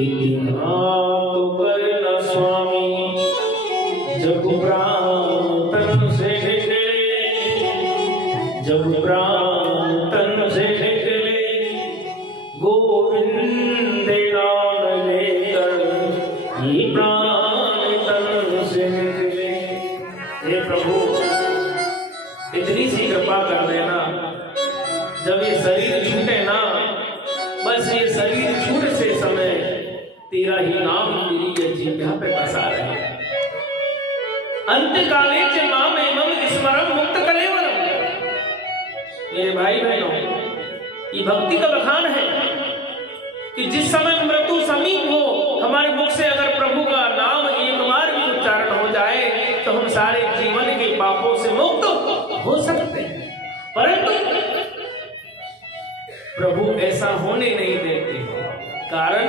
इतना तो करना स्वामी जब प्राण तन से निकले, जब प्राण तन से निकले, गोविंद नाम लेकर ये प्राण तन से निकले। हे प्रभु इतनी सी कृपा कर देना, जब ये शरीर छूटे ना, बस ये शरीर छूट से समय तेरा ही नाम मेरी ये जिह्वा पे बसा रहे। अंत काले च माम एवं स्मरम मुक्त कलेवरम। मेरे भाई बहनों, ये भक्ति का बखान है कि जिस समय मृत्यु समीप हो, हमारे मुख से अगर प्रभु का नाम एक बार भी उच्चारण हो जाए तो हम सारे जीवन के पापों से मुक्त हो सकते हैं। परंतु प्रभु ऐसा होने नहीं देते, कारण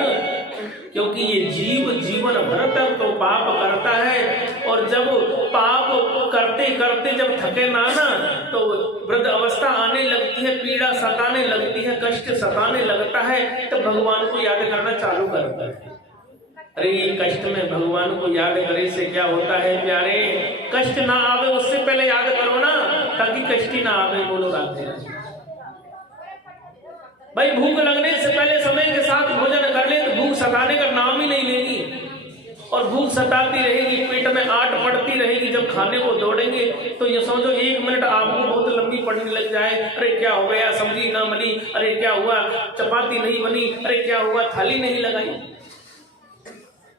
क्योंकि ये जीव जीवन भर तक तो पाप करता है, और जब पाप करते करते जब थके ना तो वृद्ध अवस्था आने लगती है, पीड़ा सताने लगती है, कष्ट सताने लगता है, तो भगवान को याद करना चालू करता है। अरे ये कष्ट में भगवान को याद करे से क्या होता है प्यारे? कष्ट ना आवे उससे पहले याद करो ना, ताकि कष्ट ही ना आवे। बोलो राधे राधे। भाई भूख लगने से पहले समय के साथ भोजन कर ले तो भूख सताने का नाम ही नहीं लेगी, और भूख सताती रहेगी, पेट में आट पड़ती रहेगी। जब खाने को दौड़ेंगे तो ये समझो 1 मिनट आपको बहुत लंबी पड़ने लग जाए। अरे क्या हो गया, सब्जी ना बनी, अरे क्या हुआ, चपाती नहीं बनी, अरे क्या हुआ, थाली नहीं लगाई।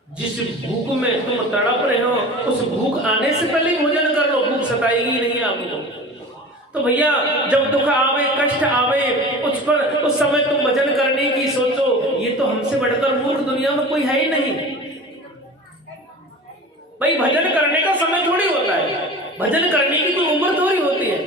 जिस भूख में तुम तड़प रहे हो, उस भूख आने से पहले भोजन कर लो, भूख सताएगी नहीं आपको। तो भैया जब दुख आवे, कष्ट आवे, उस समय तुम भजन करने की सोचो। ये तो हमसे बढ़कर मूर्ख दुनिया में कोई है ही नहीं। भाई भजन करने का समय थोड़ी होता है, भजन करने की कोई उम्र थोड़ी होती है,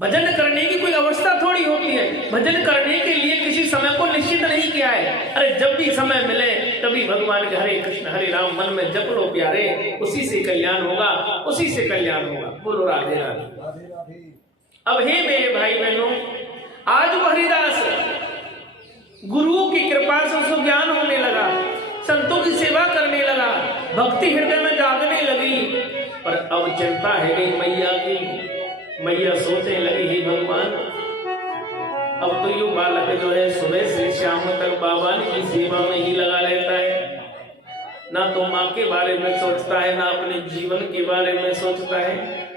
भजन करने की कोई अवस्था थोड़ी होती है। भजन करने के लिए किसी समय को निश्चित नहीं किया है। अरे जब भी समय मिले तभी भगवान के हरे कृष्ण हरे राम मन में जप लो प्यारे, उसी से कल्याण होगा, उसी से कल्याण होगा। बोलो राधे राधे। अब हे मेरे भाई बहनों, आज वो हरिदास गुरु की कृपा से उसको ज्ञान होने लगा, संतों की सेवा करने लगा, भक्ति हृदय में जागने लगी। पर अब चिंता है गई मैया की। मैया सोचने लगी, हे भगवान अब तो यू बालक जो है सुबह से शाम तक बाबा की सेवा में ही लगा रहता है, ना तो माँ के बारे में सोचता है, ना अपने जीवन के बारे में सोचता है।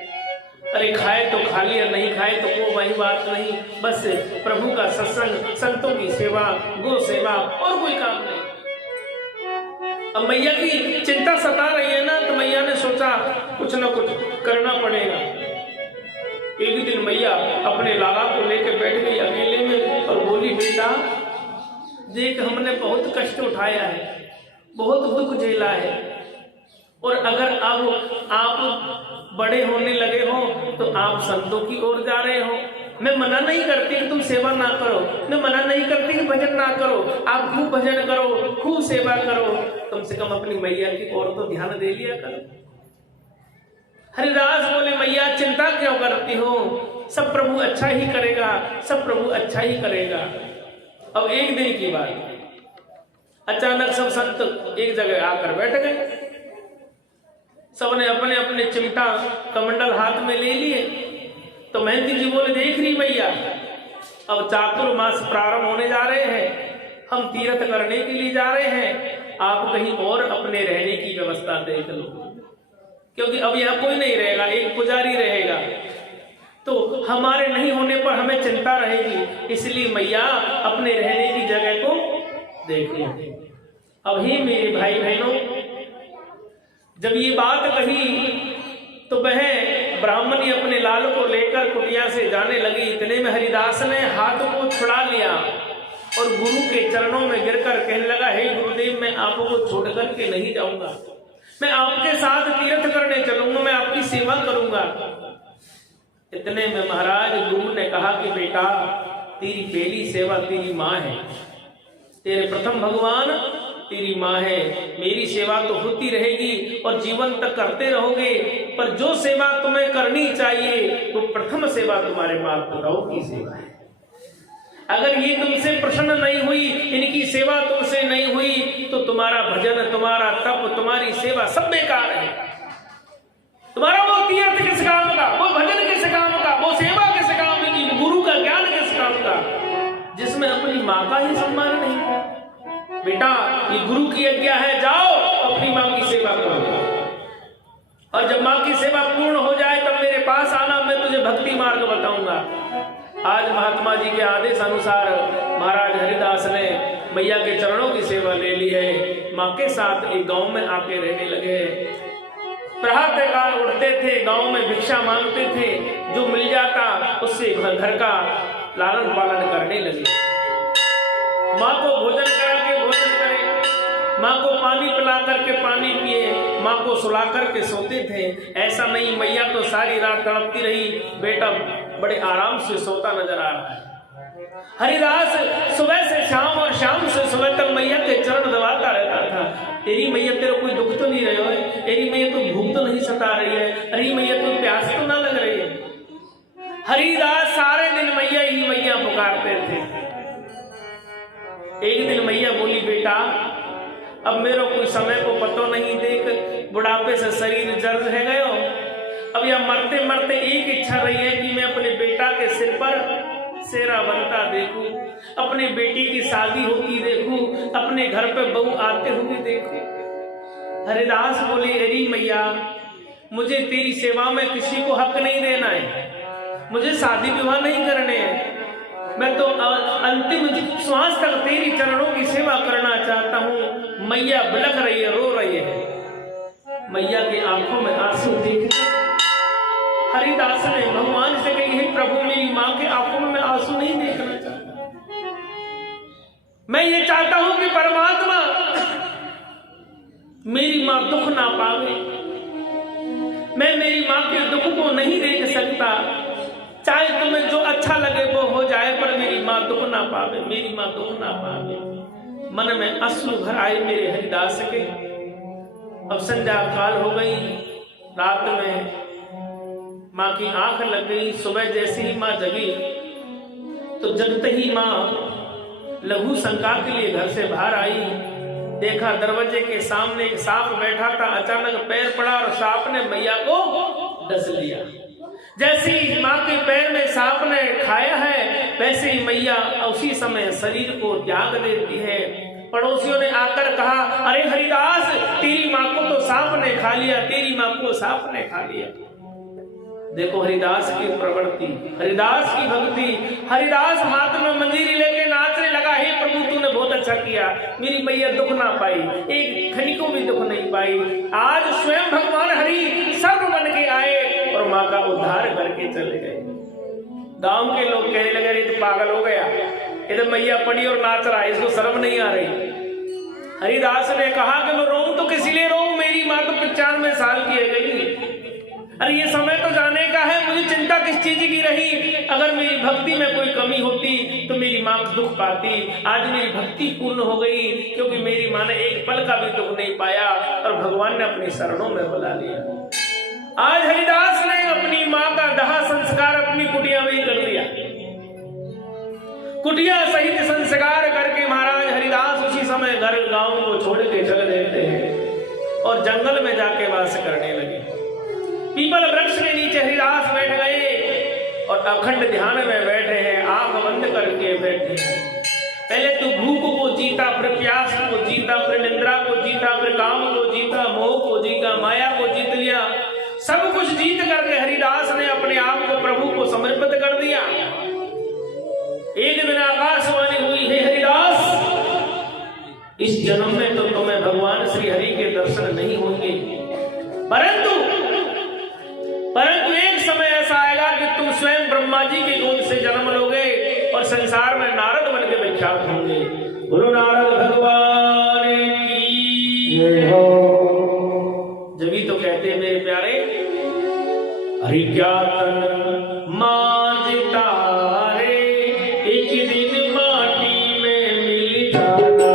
अरे खाए तो खा लिया, नहीं खाए तो वो वही बात नहीं, बस प्रभु का सत्संग, संतों की सेवा, गो सेवा, और कोई काम नहीं। अब मैया की चिंता सता रही है ना, तो मैया ने सोचा कुछ ना कुछ करना पड़ेगा। एक दिन मैया अपने लाला को लेकर बैठ गई अकेले में और बोली, बेटा देख हमने बहुत कष्ट उठाया है, बहुत दुख झेला है, और अगर अब आप बड़े होने लगे हो तो आप संतों की ओर जा रहे हो। मैं मना नहीं करती कि तुम सेवा ना करो, मैं मना नहीं करती कि भजन ना करो, आप खूब भजन करो, खूब सेवा करो, कम से कम अपनी मैया की ओर तो ध्यान दे लिया करो। हरिदास बोले, मैया चिंता क्यों करती हो, सब प्रभु अच्छा ही करेगा, सब प्रभु अच्छा ही करेगा। अब एक दिन की बात, अचानक सब संत एक जगह आकर बैठ गए। सबने अपने अपने चिमटा कमंडल हाथ में ले लिए। तो महंती जी बोले, देख रही मैया अब चातुर्मास प्रारंभ होने जा रहे हैं, हम तीर्थ करने के लिए जा रहे हैं, आप कहीं और अपने रहने की व्यवस्था देख लो, क्योंकि अब यहाँ कोई नहीं रहेगा, एक पुजारी रहेगा, तो हमारे नहीं होने पर हमें चिंता रहेगी, इसलिए मैया अपने रहने की जगह को देख लो। अब ही मेरे भाई बहनों, जब ये बात कही तो वह ब्राह्मणी अपने लाल को लेकर कुटिया से जाने लगी। इतने में हरिदास ने हाथ को छुड़ा लिया और गुरु के चरणों में गिरकर कहने लगा, हे गुरुदेव मैं आपको छोड़ करके नहीं जाऊंगा, मैं आपके साथ तीर्थ करने चलूंगा, मैं आपकी सेवा करूंगा। इतने में महाराज गुरु ने कहा कि बेटा तेरी पहली सेवा तेरी माँ है, तेरे प्रथम भगवान तेरी माँ है, मेरी सेवा तो होती रहेगी और जीवन तक करते रहोगे, पर जो सेवा तुम्हें करनी चाहिए वो प्रथम सेवा तुम्हारे मातृ की सेवा है। अगर ये तुमसे प्रसन्न नहीं हुई, इनकी सेवा तुमसे नहीं हुई, तुम्हारा भजन, तुम्हारा तप, तुम्हारी सेवा सब बेकार है। तुम्हारा वो तीर्थ किस काम का, वो भजन किस काम का, वो सेवा किस काम की, गुरु का ज्ञान किस काम का, जिसमें अपनी माँ का ही सम्मान नहीं। बेटा ये गुरु की आज्ञा है, जाओ अपनी माँ की सेवा करो, और जब माँ की सेवा पूर्ण हो जाए तब मेरे पास आना, मैं तुझे भक्ति मार्ग बताऊंगा। आज महात्मा जी के आदेश अनुसार महाराज हरिदास ने मैया के चरणों की सेवा ले ली है। माँ के साथ एक गांव में आके रहने लगे। प्रभात काल उठते थे, गांव में भिक्षा मांगते थे, जो मिल जाता उससे घर का लालन पालन करने लगे। माँ को भोजन करा के भोजन करे, माँ को पानी पिला करके पानी पिए, माँ को सुला करके सोते थे। ऐसा नहीं मैया तो सारी रात तड़पती रही, बेटा बड़े आराम से सोता नजर आ रहा है। हरिदास सुबह से शाम और शाम से सुबह तक मैया के चरण दबाता रहता था। तेरी मैया तेरा कोई दुख तो नहीं रहे हो, तेरी मैया तो भूख तो नहीं सता रही है, अरे मैया तो प्यास तो ना लग रही है। हरिदास सारे दिन मैया ही मैया पुकारते थे। एक दिन मैया बोली, बेटा अब मेरे कोई समय को पतो नहीं, देख बुढ़ापे से शरीर जर्द है गयो, अब यह मरते मरते एक इच्छा रही है कि मैं अपने बेटा के सिर पर सेरा बनता देखूं, अपने बेटी की शादी होती देखूं, अपने घर पे बहू आते हुए देखूं। हरिदास बोले, अरे मैया मुझे तेरी सेवा में किसी को हक नहीं देना है, मुझे शादी विवाह नहीं करने हैं, मैं तो अंतिम श्वास तक तेरी चरणों की सेवा करना चाहता हूँ। मैया बिलख रही है, रो रही है। मैया की आंखों में आंसू देख हरिदास ने भगवान से कही, हे प्रभु मेरी माँ के आंखों में मैं आंसू नहीं देखना चाहता, मैं ये चाहता हूं कि परमात्मा मेरी माँ दुख ना पावे, मैं मेरी माँ के दुख को नहीं देख सकता, चाहे तुम्हें जो अच्छा लगे वो हो जाए, पर मेरी माँ दुख ना पावे, मेरी माँ दुख ना पावे। मन में अश्रु भर आए मेरे हरिदास के। अब संध्या काल हो गई, रात में माँ की आंख लग गई। सुबह जैसे ही माँ जगी तो जगते ही माँ लघु शंका के लिए घर से बाहर आई। देखा दरवाजे के सामने एक सांप बैठा था, अचानक पैर पड़ा और सांप ने मैया को डस लिया। जैसे ही माँ के पैर में सांप ने खाया है, वैसे ही मैया उसी समय शरीर को त्याग देती है। पड़ोसियों ने आकर कहा, अरे हरिदास तेरी माँ को तो सांप ने खा लिया, तेरी माँ को सांप ने खा लिया। देखो हरिदास की प्रवृत्ति, हरिदास की भक्ति। हरिदास हाथ में मंजीरी लेके नाचने लगा, हे प्रभु तूने बहुत अच्छा किया, मेरी मैया दुख ना पाई, एक खनी को भी दुख नहीं पाई। आज स्वयं भगवान हरि सर्व बन के आए और माँ का उद्धार करके चले गए। गांव के लोग कहने लगे, अरे तो पागल हो गया, इधर मैया पड़ी और नाच रहा है, इसको शर्म नहीं आ रही। हरिदास ने कहा कि मैं रोऊं तो किस लिए रोऊं, मेरी माँ तो 95 साल की है गई, अरे ये समय तो जाने का है, मुझे चिंता किस चीज की रही। अगर मेरी भक्ति में कोई कमी होती तो मेरी माँ दुख पाती। आज मेरी भक्ति पूर्ण हो गई, क्योंकि मेरी माँ ने एक पल का भी दुख नहीं पाया और भगवान ने अपनी शरणों में बुला लिया। आज हरिदास ने अपनी माँ का दाह संस्कार अपनी कुटिया में ही कर दिया। कुटिया सहित संस्कार करके महाराज हरिदास उसी समय घर गांव को छोड़ के चले देते हैं और जंगल में जाके वास करने लगे। पीपल वृक्ष के नीचे हरिदास बैठ गए और अखंड ध्यान में बैठे हैं, आंख बंद करके बैठे हैं। पहले तो भूख को जीता, फिर प्यास को जीता, फिर निद्रा को जीता, फिर काम को जीता, मोह को जीता, माया को जीत लिया। सब कुछ जीत करके हरिदास ने अपने आप को प्रभु को समर्पित कर दिया। एक दिन आकाशवाणी हुई, हे हरिदास इस जन्म में तो तुम्हें भगवान श्री हरि के दर्शन नहीं होंगे, परंतु एक समय ऐसा आएगा कि तुम स्वयं ब्रह्मा जी की गोद से जन्म लोगे और संसार में नारद बन के विख्यात होंगे। गुरु नारद भगवान की जय हो। जभी तो कहते हैं मेरे प्यारे, हरि ज्ञातन मांझता रे, एक दिन माटी में मिल जाता।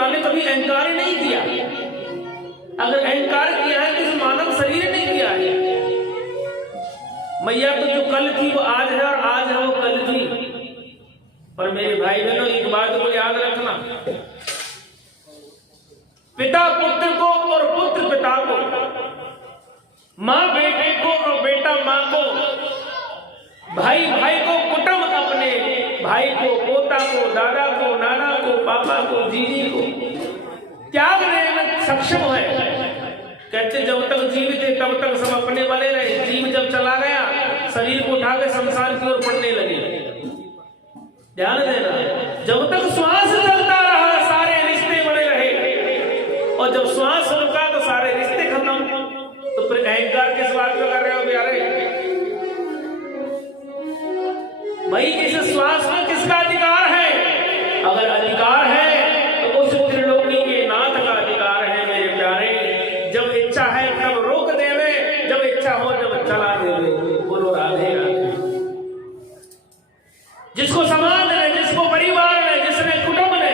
माता ने कभी अहंकार ही नहीं किया। अगर अहंकार किया है तो इस मानव शरीर ने किया है। मैया तो जो कल थी वो आज है, और आज है वो कल थी। पर मेरे भाई बहनों, एक बात को याद रखना, पिता पुत्र को और पुत्र पिता को, माँ बेटे को और बेटा माँ को, भाई भाई को, कुटुंब अपने भाई को, पोता को, दादा को, नाना को, पापा को, जीजी को त्याग देने में सक्षम है। कहते जब तक जीवित थे तब तक सब अपने बने रहे, जीव जब चला गया शरीर को उठा के शमशान की ओर पड़ने लगे। ध्यान देना, जब तक श्वास चलता रहा सारे रिश्ते बने रहे, और जब श्वास रुका तो सारे रिश्ते खत्म। तो फिर अहंकार किस बात का कर रहे हो प्यारे भाई? इस श्वास में किसका अधिकार है? अगर अधिकार है तो उस त्रिलोकी के नाथ का अधिकार है मेरे प्यारे। जब इच्छा है तब रोक देवे, जब इच्छा हो जब चला देवे। बोलो राधे राधे। जिसको समाज ने, जिसको परिवार ने, जिसने कुटुंब ने,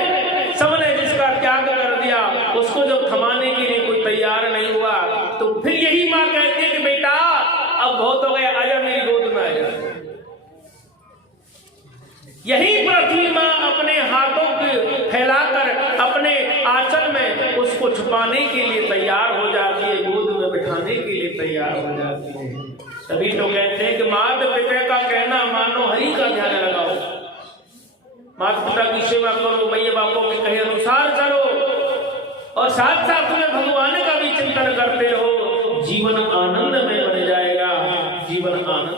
सबने जिसका त्याग कर दिया, उसको जब थमाने के लिए कोई तैयार नहीं हुआ, तो फिर यही माँ कहती है कि बेटा अब बहुत हो गया, आजा मेरी गोद में आजा। यही पृथ्वी माँ अपने हाथों को फैलाकर अपने आंचल में उसको छुपाने के लिए तैयार हो जाती है, गोद में बिठाने के लिए तैयार हो जाती है। तभी तो कहते हैं कि माता पिता का कहना मानो, हरि का ध्यान लगाओ, माता पिता की सेवा करो, मैया बापों के कहे अनुसार चलो, और साथ साथ में भगवान का भी चिंतन करते रहो। जीवन आनंद में बन जाएगा, जीवन आनंद।